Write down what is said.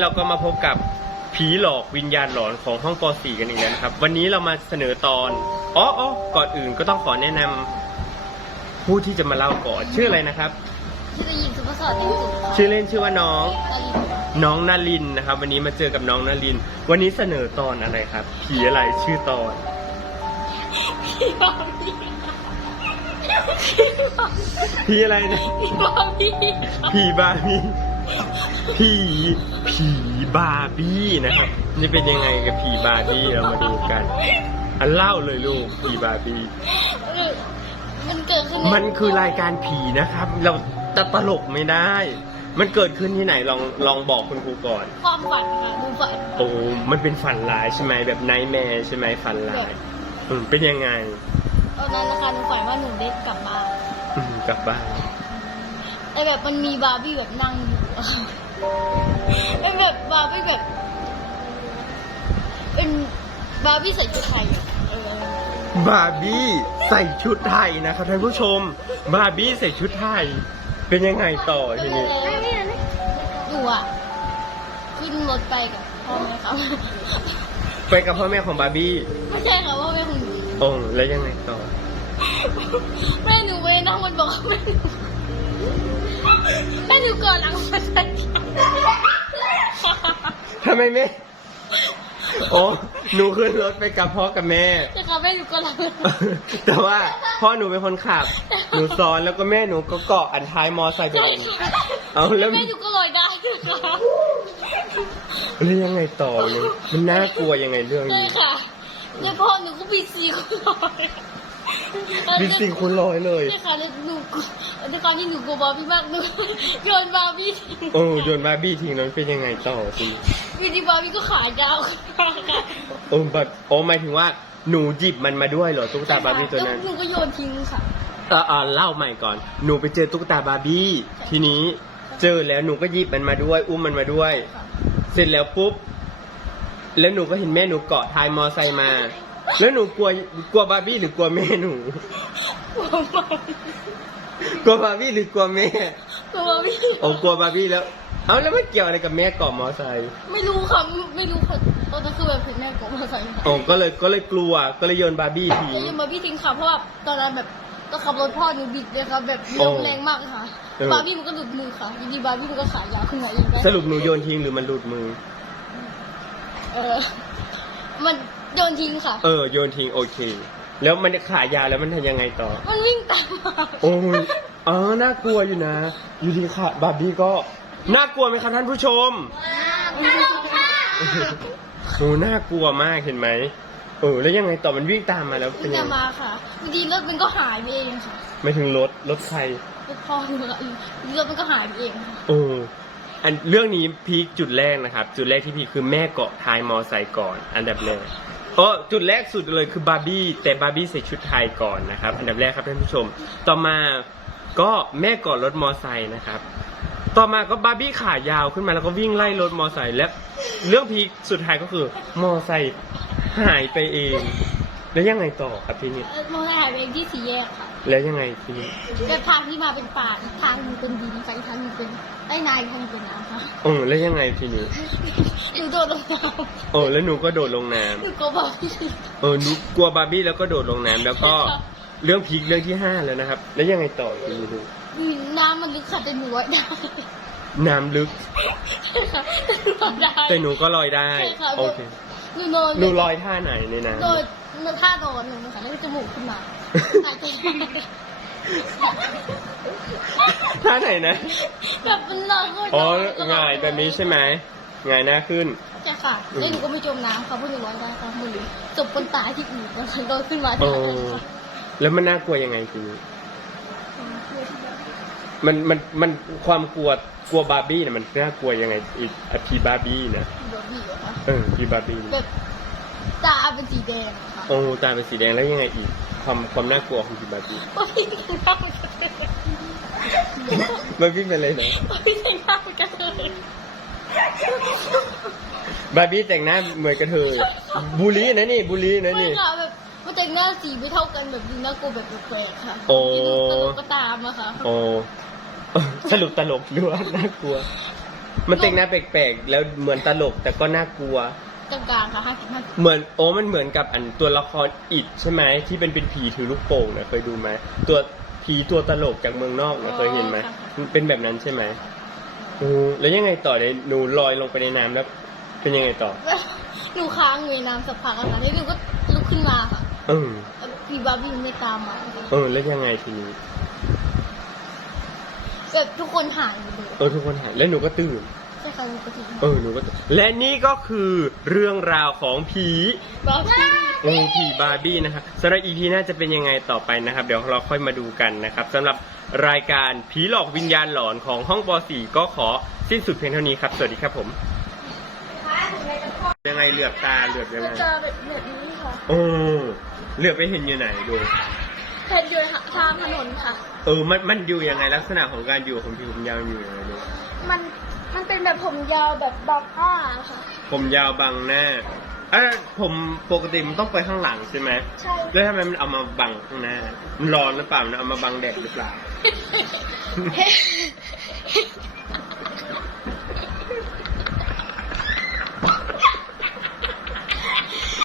เราก็มาพบกับผีหลอกวิญญาณหลอนของห้องป .4 กันอีกแล้วนะครับ วันนี้เรามาเสนอตอนอ๋ออ๋อก่อนอื่นก็ต้องขอแนะนำผู้ที่จะมาเล่าก่อนชื่ออะไรนะครับ ชื่อหญิงสุภาพสยิ่งสุขค่ะชื่อเล่นชื่อว่าน้องอลินน้องนารินนะครับ วันนี้มาเจอกับน้องนาริน วันนี้เสนอตอนอะไรครับ ผีอะไรชื่อตอน พี่บอมบี้ผีอะไรนะพี่บอมบี้ผีบาร์บี้ ผีผีบาร์บี้นะครับจะเป็นยังไงกับผีบาร์บี้เรามาดูกัน อันเล่าเลยลูกผีบาร์บี้ มันเกิดขึ้นมันคือรายการผีนะครับ เราจะตลกไม่ได้ มันเกิดขึ้นที่ไหนลองลองบอกคุณครูก่อน ความฝันค่ะดูฝันโอ้มันเป็นฝันร้ายใช่ไหมแบบไนท์แมร์ใช่ไหมฝันร้ายอืมเป็นยังไงตอนนั้นนะคะหนูฝันว่าหนูได้กลับบ้านอืมกลับบ้านแต่แบบมันมีบาร์บี้แบบนั่งอยู่อะ เป็นแบบบาร์บี้แบบเป็นบาร์บี้ใส่ชุดไทยอะเออบาร์บี้ใส่ชุดไทยนะครับท่านผู้ชม บาร์บี้ใส่ชุดไทย เป็นยังไงต่อทีนี้หนูอะขึ้นรถไปกับพ่อแม่เขาไปกับพ่อแม่ของบาร์บี้ไม่ใช่ค่ะพ่อแม่ของหนูโอ้แล้วยังไงต่อแม่หนูเว้ยน้องมันบอกว่าแม่หนูแม่หนูก่อนหลังมาใส่ทำ ไมแม่ โอ้หนูขึ้นรถไปกับพ่อกับแม่ แต่ค่ะแม่หนูก่อนหลังแต่ว่าพ่อหนูเป็นคนขับ หนูซ้อนแล้วก็แม่หนูก็เกาะอันท้ายมอไซค์ไปใช่เองค่ะเอาแล้วแม่หนูก็ลอยได้ค่ะแล้วยังไงต่อเลยมันน่ากลัวยังไงเรื่องใช่นี้ค่ะแล้วพ่อหนูก็บีซีคนลอยมีสิ่งคุณลอยเลยใช่ค่ะแล้วหนูกลัวด้วยความที่หนูกลัวบาร์บี้มากหนูโยนบาร์บี้ทิ้งโอ้โยนบาร์บี้ทิ้งนั้นเป็นยังไงต่อทีนี้ อยู่ดีบาร์บี้ก็ขายาวขึ้นมาค่ะโอ้แบบโอ้หมายถึงว่าหนูหยิบมันมาด้วยเหรอตุ๊กตาบาร์บี้ตัวนั้นแล้หนูก็โยนทิ้งค่ะ เออเออเล่าใหม่ก่อน หนูไปเจอตุ๊กตาบาร์บี้ ทีนี้เจอแล้วหนูก็หยิบมันมาด้วย อุ้มมันมาด้วยค่ะเสร็จแล้วปุ๊บ แล้วหนูก็เห็นแม่หนูเกาะท้ายมอไซค์มา แล้วหนูกลัวกลัวบาร์บี้หรือกลัวแม่หนู กลัวบาร์บี้หรือกลัวแม่ กลัวบาร์บี้ โอ้กลัวบาร์บี้แล้ว เอาแล้วมันเกี่ยวอะไรกับแม่เกาะมอไซค์ไม่รู้ค่ะไม่รู้ค่ะตอนนั้นคือแบบเห็นแม่กลัวมาใส่ค่ะโอ้ก็เลยก็เลยกลัวก็เลยโยนบาร์บี้ทิ้งแล้วโยนบาร์บี้ทิ้งค่ะเพราะว่าตอนนั้นแบบก็ขับรถพ่อหนูบิดเลยค่ะแบบโอ้ลมแรงมากค่ะเออบาร์บี้มันก็หลุดมือค่ะอยู่ดีบาร์บี้มันก็ขายาวขึ้นมาเองได้สรุปหนูโยนทิ้งหรือมันหลุดมือ เออมันโยนทิ้งค่ะ เออโยนทิ้งโอเค แล้วมันขายาวแล้วมันทำยังไงต่อ มันวิ่งตามมาโอ้ยอ๋อน่ากลัวอยู่นะ อยู่ดีค่ะ บาร์บี้ก็ น่ากลัวไหมครับท่านผู้ชมโอ้น่ากลัวมากเห็นไหมเออแล้วยังไงต่อมันวิ่งตามมาแล้วเป็วิ่นงยัตางมไงมาค่ะอยู่ดีรถมันก็หายไปเองค่ะไม่ถึงรถรถใครรถพ่อหนูอะอยู่ดีรถมันก็หายไปเองค่ะโอ้อันเรื่องนี้พีคจุดแรกนะครับ จุดแรกที่พีคคือแม่เกาะท้ายมอไซค์ก่อน อันดับแรกโอ้จุดแรกสุดเลยคือบาร์บี้แต่บาร์บี้ใส่ชุดไทยก่อนนะครับ อันดับแรกครับท่านผู้ชม ต่อมาก็แม่เกาะรถมอไซค์นะครับ ต่อมาก็บาร์บี้ขายาวขึ้นมาแล้วก็วิ่งไล่รถมอไซค์และเรื่องพีคสุดท้ายก็คือ มอไซค์หายไปเอง แล้วยังไงต่อครับทีนี้ เออมอเตอร์ไซค์หายไปเองที่สี่แยกค่ะแล้วยังไงทีนี้แบบทางที่มาเป็นป่าอีกทางหนึงเป็นดินไปอีกทางหนึงเป็นใต้นาอีกทางหนึงเป็นน้ำค่ะเออแล้วยังไงทีนี้หนูโดดลงน้โอ้แล้วหนูก็โดดลงน้ำำหนูก็บอกพี่ เออหนูกลัวบาร์บี้แล้วก็โดดลงน้ำแล้วก็ เรื่องพีคเรื่องที่ห้าแล้วนะครับ แล้วยังไงต่อทีนี้ดูน้ำมันลึกค่ะแต่หนูว่ายได้น้ำลึกใช่ค่ะหนูว่ายได้ แต่หนูก็ลอยได้ ใช่ค่ะ โอเคหนูนอนหนูลอยท่าไหนในน้โดยท่านอนหนูนะคะแล้วก็จมูกขึ้นมาหายใจำท่าไหนนะแบบมันลอยก็อ๋อหงายแบบนี้ใช่ไหมหงายหน้าขึ้น ใช่ค่ะแล้วหนูก็ไม่จมน้ำค่ะเพราะหนูว่ายได้ค่ะหนูจบคนตายที่อื่นนะคะลอยขึ้นมาโอ้ได้ค่ะ แล้วมันน่ากลัวยังไงทีนี้มันมันมันความกลัวกลัวบาร์บี้เนี่ยมันน่ากลัวยังไงอีกอพีบาร์บี้นะโดดดีเหรอคะเออพีบาร์บี้แบบตาเป็นสีแดงอะค่ะโอ้ตาเป็นสีแดงแล้วยังไงอีก ความความน่ากลัวของพีบาร์บี้ว่าพี่แต่งหน้ามันกระเทยมันวิ่งไปเลยนะว่าพี่แต่งหน้ามันกระเทยบาร์บี้แต่งหน้าเหมือนกระเทยบูลลี่นะนี่บูลลี่นะไม่นี่ค่ะแบบ มันแต่งหน้าสีไม่เท่ากันแบบดูน่ากลัวแบบแปลกๆค่ะโอ้ที่ดูตลกก็ตามอะค่ะ โอ้ สรุปตลกหรือว่าน่ากลัว มันแต่งหน้าแปลกๆ แล้วเหมือนตลกแต่ก็น่ากลัว กลางๆค่ะห้าสิบห้าสิบเหมือนโอ้มันเหมือนกับอันตัวละครอิดใช่ไหมที่เป็นเป็นผีถือลูกโป่งนะเคยดูไหมตัวผีตัวตลกจากเมืองนอกนะเคยเห็นไหมมันเป็นแบบนั้นใช่ไหมโอ้แล้วยังไงต่อเนี่ยหนูลอยลงไปในน้ำแล้ว เป็นยังไงต่อ หนูค้างอยู่ในน้ำสักพักอะค่ะแล้วหนูก็ลุกขึ้นมาค่ะ เออแล้วพี่บาร์บี้มันไม่ตามมาเออ แล้วยังไงทีนี้ แบบทุกคนหายหมดเลยเออทุกคนหายแล้วหนูก็ตื่น ใช่ค่ะหนูก็ถึงเออหนูก็ตื่นและนี่ก็คือเรื่องราวของผีบาร์บี้เออผีบาร์บี้นะครับสำหรับอีพีหน้าจะเป็นยังไงต่อไปนะครับ เดี๋ยวเราค่อยมาดูกันนะครับสำหรับรายการผีหลอกวิญญาณหลอนของห้องป .4 ก็ขอสิ้นสุดเพียงเท่านี้ครับ สวัสดีครับผม ยังไงเหลือบตาเหลือบยังไงเจอแบบแบบนี้ ค่ะโอ้เหลือบไปเห็นอยู่ไหนดู เห็นอยู่ทางถนนค่ะ เออ มันมันอยู่ยังไงลักษณะของการอยู่ของผีผมยาวมันอยู่ยังไงดูมันมันเป็นแบบผมยาวแบบบังอ้าค่ะ ผมยาวบังหน้าอะผมปกติมันต้องไปข้างหลังใช่ไหมใช่แล้วทำไมมันเอามาบังข้างหน้า มันร้อนหรือเปล่ามันเอามาบังแดดหรือเปล่า